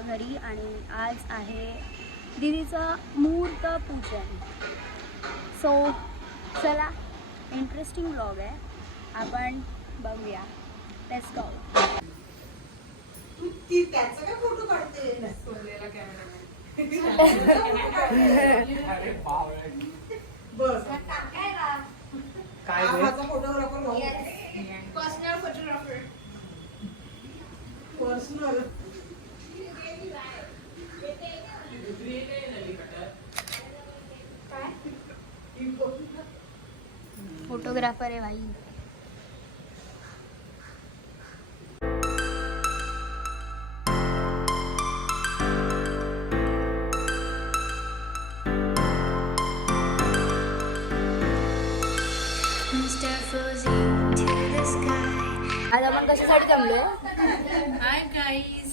आमच्या घरी आणि आज आहे दीदीचं मुहूर्त पूजन. सो चला, इंटरेस्टिंग व्लॉग आहे, आपण बघूया. Let's go. त्याचा काय फोटो काढते? बस काय photographer personal photographer personal photographer आहे भाई. आज आपण कशासाठी जमलोय? हाय गाईज,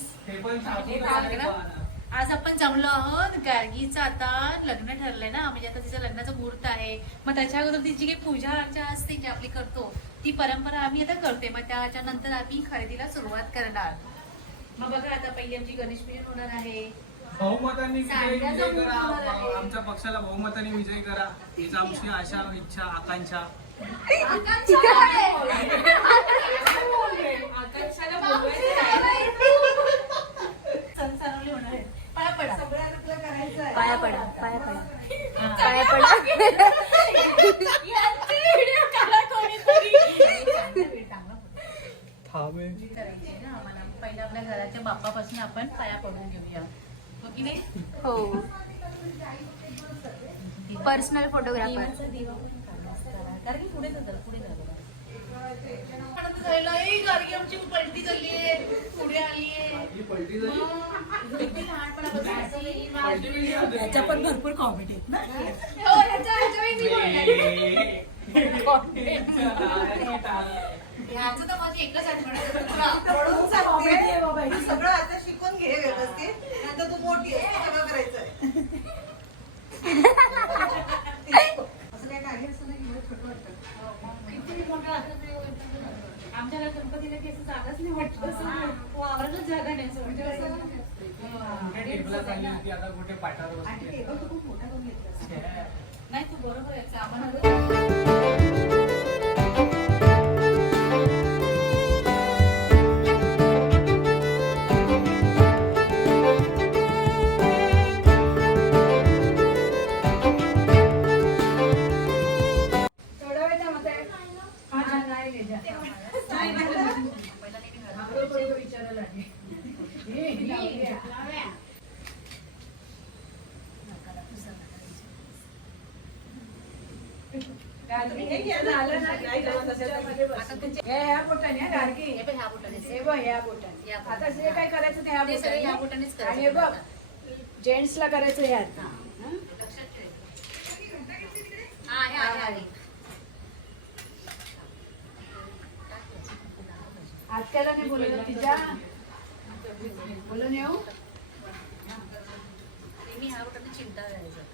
आज आपण जमलो आहोत. गार्गीचं आता लग्न ठरलंय ना, म्हणजे आता तिचं लग्नाचं मुहूर्त आहे. मग त्याच्या अगोदर तिची काही पूजा अर्चा असते जी आपली करतो, ती परंपरा आम्ही आता करते. मग त्याच्यानंतर आम्ही खरेदीला सुरुवात करणार. मग बघा, आता पहिली आमची गणेश पूजन होणार आहे. बहुमतांनी विजय करा, आमच्या पक्षाला बहुमताने विजय करा, हीच आमची आशा, इच्छा, आकांक्षा. पाया पडा, पाया पडा, पाया पडा, पाया पडा. आम्हाला पहिल्या आपल्या घराच्या बाप्पापासून आपण पाया पडून घेऊया, हो की नाही? हो, पर्सनल फोटोग्राफर. गार्गी पुढे झालं, पुढे झालं. गार्गी आमची पलटी झाली आहे, पुढे आली आहे. त्याच्या पण भरपूर कॉमेडी आहेत ना. ह्याचं तर माझी एकच आठवण सगळं आता शिकून घे व्यवस्थित, नंतर तू मोठी आहे, सगळं करायचं आहे. असं काय काही असं नाही, छोटं वाटतं. आमच्या गणपतीला केस जागाच नाही वाटत, वावरच जागा नाही असं टेबला चालली होती, आता कुठे पाठावर आणि बसली. टेबल तू खूप मोठा करून घेतला. नाही. तू बरोबर आहे, आम्हाला आता जे काय करायचं ते ह्या बोटानेच करायचं. आणि बघ, जेंट्सला करायचं ह्यात. आत्याला नाही बोलवलं तिच्या, बोलून येऊ. मी ह्या बोटाने चिंता करायचं.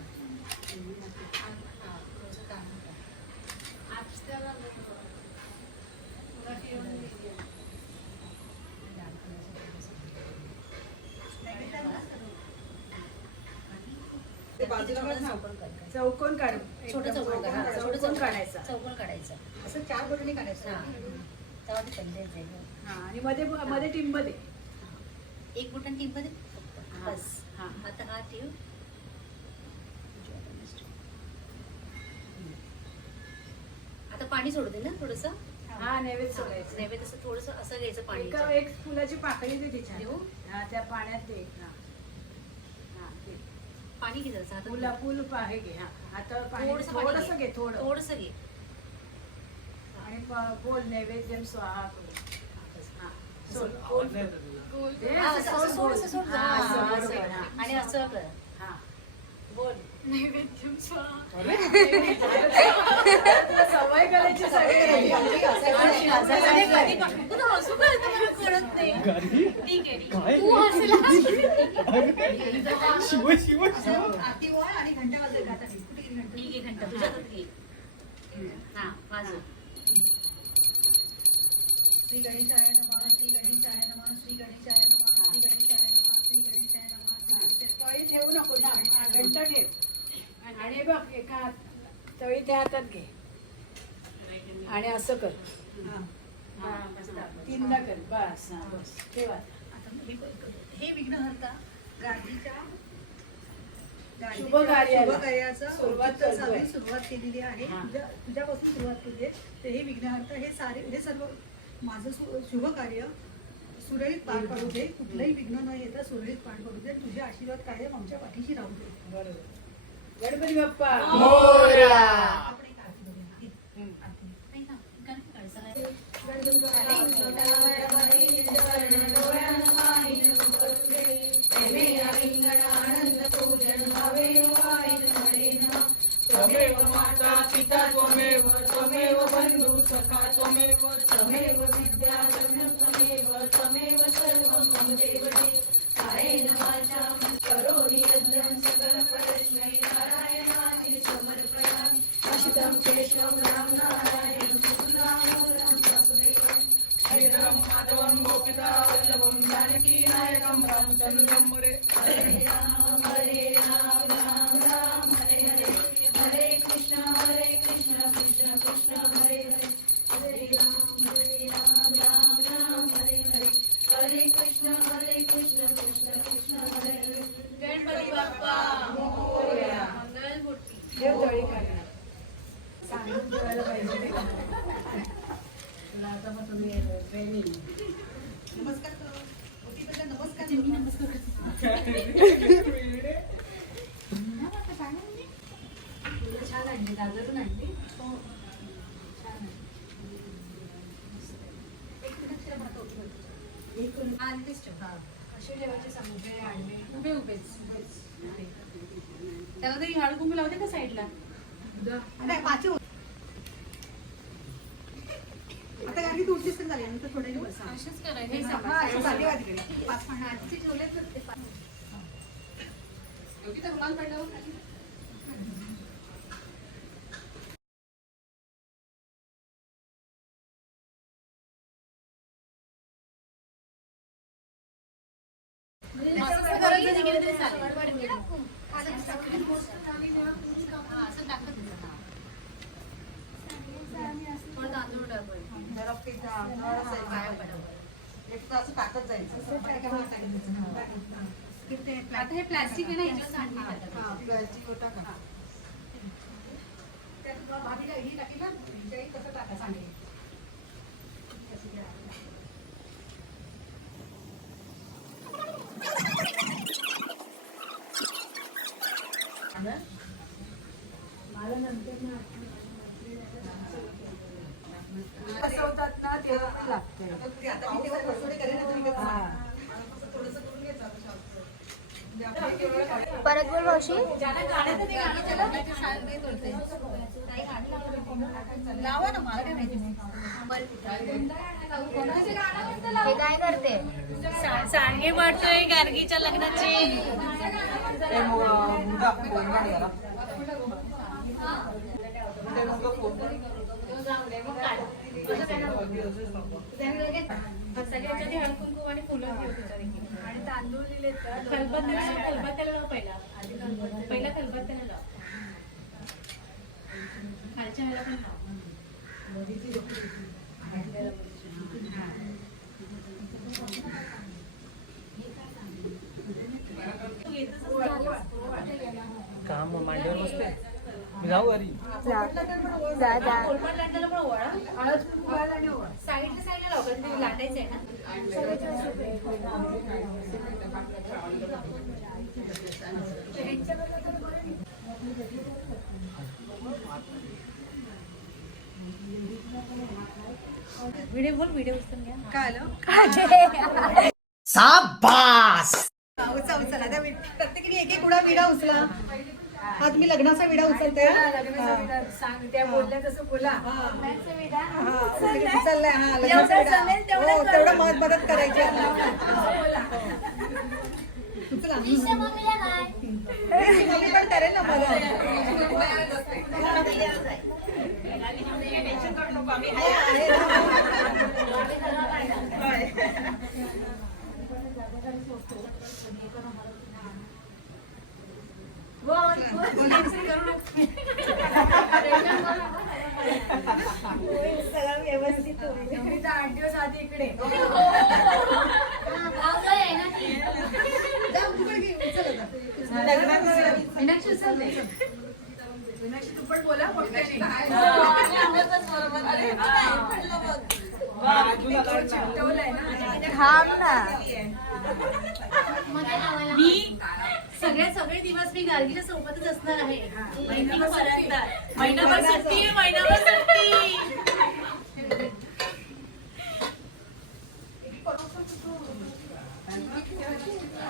चौकोन काढ, छोटं चौकोन काढायचा. चौकोन काढायचं, असं 4 बोटांनी काढायचं. तेव्हा ते पंचायत जाईल. हा, आणि मध्ये मध्ये टिंब दे. एक बोटाने टिंब दे बस. हा. आता हा ठेव. आता पाणी सोडू दे ना थोडस. हा, नैवेद्य सोडायचं. नैवेद्य असं थोडस असं घ्यायचं पाणी. एक फुलाची पाकळी दे तिच्या. देऊ? हा, त्या पाण्यात दे. हा, हा, दे. पाणी घे जरा फुल आहे घे. हा, आता थोडंसं घे, थोडस घे. आणि बोल नैवेद्यम स्वाहा करू. हा, सोड. आवाज नाही येत तुला. दे, असं सोड, असं सोड. हा, हा, बरोबर. असं. हा. आणि असं कर. हा. बोल. सवय करायची सगळी. अरे कधी पण तू तर हसू का येतं मला कळत नाही. ठीक आहे, ठीक आहे. तू हसला. आरती ओळ आणि घंटा वाजवेल. आता कुठे गेली घंटा? ठीक आहे, घंटा तुझ्या हातात घे. हा, वाजव. श्री गणेशाय नमः, श्री गणेशाय नमः, श्री गणेशाय नमः, श्री गणेशाय नमः, श्री गणेशाय तळी ठेवू नको ना, घंट ठेव. आणि बघ एका तळी त्या हातात घे आणि असं कर. तीनदा कर. बस बस ठेवा. हे विघ्नहर्ता गाडीच्या शुभ कार्याला कार्याचं सुरुवात करतोय. सुरुवात केलेली आहे. हा. तुझ्यापासून सुरुवात केली आहे. तर हे विघ्नहर्ता हे सर्व माझं शुभ कार्य सुरळीत पार पडू दे. कुठलंही विघ्न न येता सुरळीत पार पडू दे. तुझे आशीर्वाद कायम आमच्या पाठीशी राहू दे. बरोबर. गणपती बाप्पा आपण एक आरती करूया. नाही ना, गणपती काढायचा. त्वमेव माता पिता त्वमेव त्वमेव बंधु सखा त्वमेव त्वमेव विद्या त्वमेव त्वमेव सर्वं मम देवते कायेन वाचा करोमि यज्ञं सकल परस्मै नारायणाय समर्पयामि अशितं केशवं राम नारायणं कृष्णं वासुदेवं श्रीधरं माधवं गोपिका वल्लभं जानकी नायकं रामचन्द्रं हरे हरे राम राम राम हरे हरे हरे कृष्ण कृष्ण कृष्ण हरे हरे हरे राम राम राम हरे हरे हरे कृष्ण कृष्ण कृष्ण हरे हरे. गणपती बाप्पा मोरया. मंगलमूर्ती. ठेव तळी काढणार. सांगून ठेवायला पाहिजे. तुला आता मग तुम्ही ट्रेनिंग. नमस्कार करू. ओटीपीला नमस्कार मी करू. नमस्कार करते. तुला छान आणली, दादरून आणली. एक मिनिट तिला भात ओटी घालतो. एक करून हा, तिथेच ठेव. कशी ठेवायची समुद्र आणले. उभे उभेच. त्याला तरी हळद कुंकू लावते का साईडला? नाही, पाचही होते. आता गाडी तू उठलीस तर झाली. नंतर थोड्या वेळ बसा. असेच करायचं. हे हा, सांभाळ. असं चालली आहे तिकडे. पाच पानं. आजचे ठेवलेत ना ते पाच. योगी तर रुमाल पडल्यावर खाली. असं करायचं तिकडे तरी चालेल. हा, असं टाकत जायचं. थोडं तांदूळ टाकून. जरा पीठ थोडंसं पाया पडावं. एक तर असं टाकत जायचं. किती आता हे प्लास्टिक आहे ना, याच्यावर सांडली जातात. हा, प्लास्टिक वर टाका. त्यात भाभीला ही टाकी ना, हिच्याही तसं टाका सांगेल. मला नंतर ना बसवतात ना तेव्हा पण लागते. आता मी तेव्हा बसवणे करेन ना तुम्ही कसं? थोडंसं करून घ्यायचं आता शास्त्र. म्हणजे आपल्या केवळ परत बोल मावशी. ज्याला गाण्याचं ते गाणं त्याला माहिती शाळेत नाही करते. लावा ना, मला काय माहिती नाही. हे काय करते? सांगे वाटतोय गार्गीच्या लग्नाची. सगळ्यांच्या हळद कुंकू आणि फुलं घेऊ त्याच्यावर. आणि तांदूळ दिले तर खलबत्त्याला लाव पहिला. पहिला खलबत्त्याला लाव. खालच्या ह्याला पण लाव. काम मांडीवर बसते मी जाऊ घरी. जा जा. कोलपट लाटायला पण ओळा. हळद कुंकू घाल आणि ओवाळ. साईडला लाव, कारण ते लाटायचं आहे ना. व्हिडिओ बोल, व्हिडिओ उचलून घ्या. काय आलं? शाबास. उचला त्या प्रत्येकाने एक एक उडा विडा उचला. आज मी लग्नाचा विडा उचलते. लग्नाचा विडा सांग, त्या बोलल्या तसं बोला. उचललाय. हा, लग्नाचा विडा. हो, तेवढं मदत करायची. उचला. मम्मी पण करेल ना सगळं व्यवस्थित होईल. मी तर 8 दिवस आधी इकडे. जा, तिकडे घे, चल आता. मीनाक्षी उचलते. मीनाक्षी तू पण बोला फक्त नाही. चिकटवलंय ना. थांब ना. मी सगळे दिवस मी गार्गीच्या सोबतच असणार आहे. महिनाभर सुट्टी.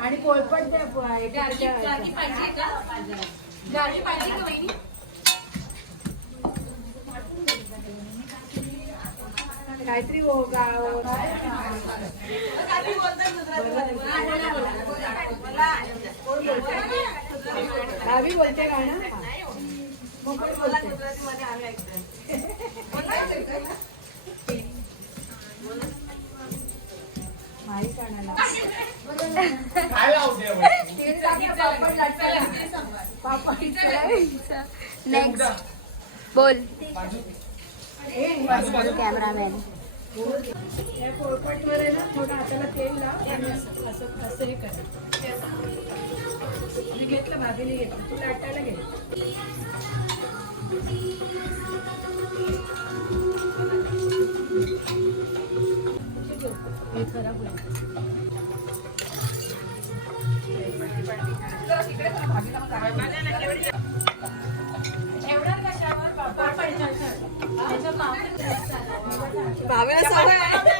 आणि पोळपट द्या गार्गी पाहिजे का? गार्गी पाहिजे का वहिनी? काहीतरी गावी बोलते गाणं. मग कोण बोलते? माई गाण्याला काय लावते नेक्स्ट बोल बाजू कॅमेरामॅन. या पोळपटवर आहे ना थोडं हाताला तेल लाव आणि असं हे कर. मी घेतलं भाभीने घेतलं तू लाटायला घे. हे खराब होईल.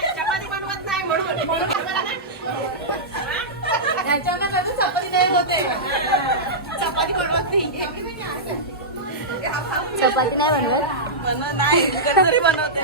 चपाती बनवत नाही म्हणून चपाती नाही होते. चपाती बनवत नाही. चपाती नाही बनवत.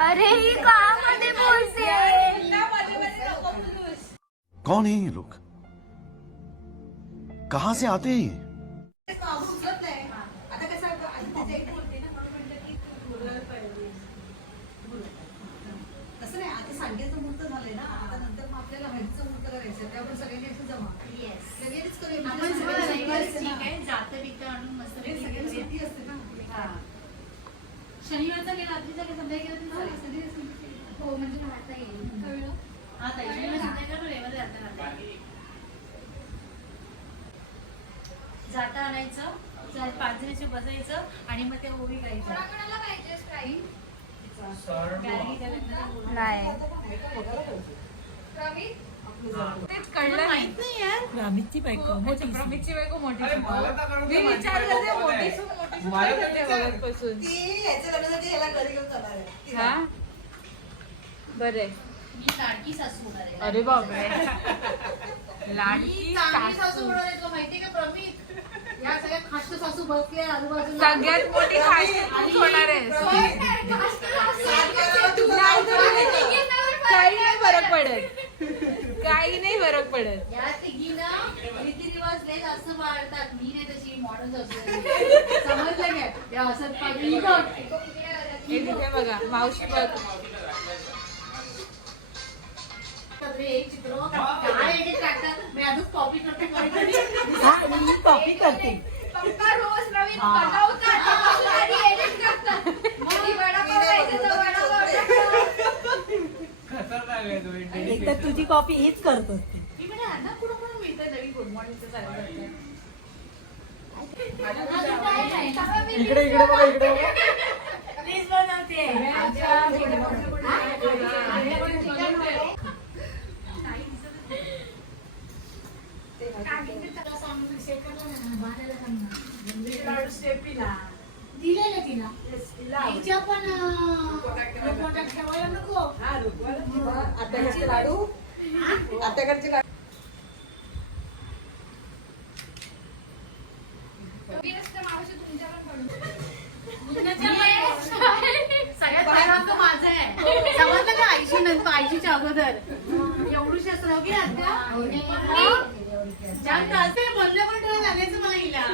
अरे ही कामध्ये बोलते. कौन है ये लोग? कहां से आते हैं ये? आता कसं आधी त्याच्या एक बोलते ना म्हणून म्हटलं की बोलायला पाहिजे. तसं नाही आता सांगायचं मुहूर्त झालंय ना आता नंतर मग आपल्याला हळदीचं मुहूर्त करायचं ते आपण सगळ्यांनी असं जमा लगेच करूया. आपण सगळं ठीक आहे. जातं बितं आणून मस्त सगळ्यांना सुट्टी असते ना. शनिवारचा गेला रात्रीचा गेला संध्याकाळी गेला तरी चालेल. हो म्हणजे राहता येईल. हा ताई शनिवार संध्याकाळ रविवारी राहता जाता आणायचं 5 जणांचे बसायचं आणि मग ते ओवी गायचं. नाही कळलं माहित नाही यार. रामीची बायको मोठी. प्रमितची बायको मोठी. अरे मला तर कळून मी विचार करते मोठी सून मला तर करते बघतपासून. ती ह्याच्या लग्नासाठी ह्याला घरी घेऊन जाणार आहे. हा बरे. मी लाडकी सासू होणार आहे. अरे बापरे. लाडकी सासू होणार आहे. तुला माहितीये का प्रमित? या सगळ्या खाष्ट सासू बसले आजूबाजूला. सगळ्यात मोठी खाशी होणार आहे. काही नाही फरक पडत. काही नाही फरक पडत. या तिघींना रीतिरिवाज लय जास्त पाळतात. मी नाही तशी मॉडर्न असते. समजलं काय? या असत पाहिजे. हे तिथे बघा मावशी बघ. एक चित्र काय edit टाकतात. मी अजून कॉपी करते कोणीतरी. मी कॉपी करते. पप्पा रोज नवीन बनवतात आणि edit करतात. मोठी वडापाव खायचं तर वडापाव टाकतात. खतरनाक आहे तो एक तर तुझी कॉपी हीच करतो. मी म्हणे आता कुठं कुठं मिळतं नवीन गुड मॉर्निंगचं चालू इकडे बघा इकडे बघा. प्लीज बनवते. स्टेपीला दिलेलं आईच्या पण ठेवायला नको. हा, रुकवायला. आत्याकडचे लाडू आत्याकडचे लाडू सगळ्यात पहिल्यांदा माझं आहे. समजलं का? आईशी नंतर आईशीच्या अगोदर एवढीशी असं की आत्या जाम त्रासते बंद पण ठेवायला लागायचं मला हिला.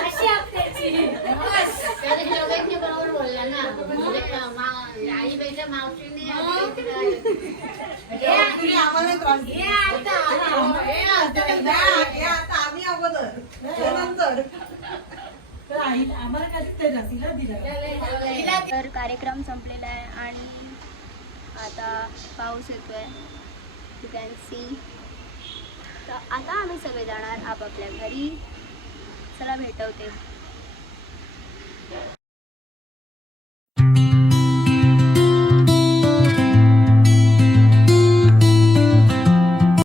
अशी आपल्याची बरोबर बोलला ना म्हणजे आईपेक्षा मावशीने आम्हाला त्रास आम्ही अगोदर हे नंतर तर आई आम्हाला काय ते रसीला दिला. तर कार्यक्रम संपलेला आहे आणि आता पाऊस येतोय, यू कॅन सी. तर आता आम्ही सगळे जाणार आपापल्या घरी. चला भेटवते.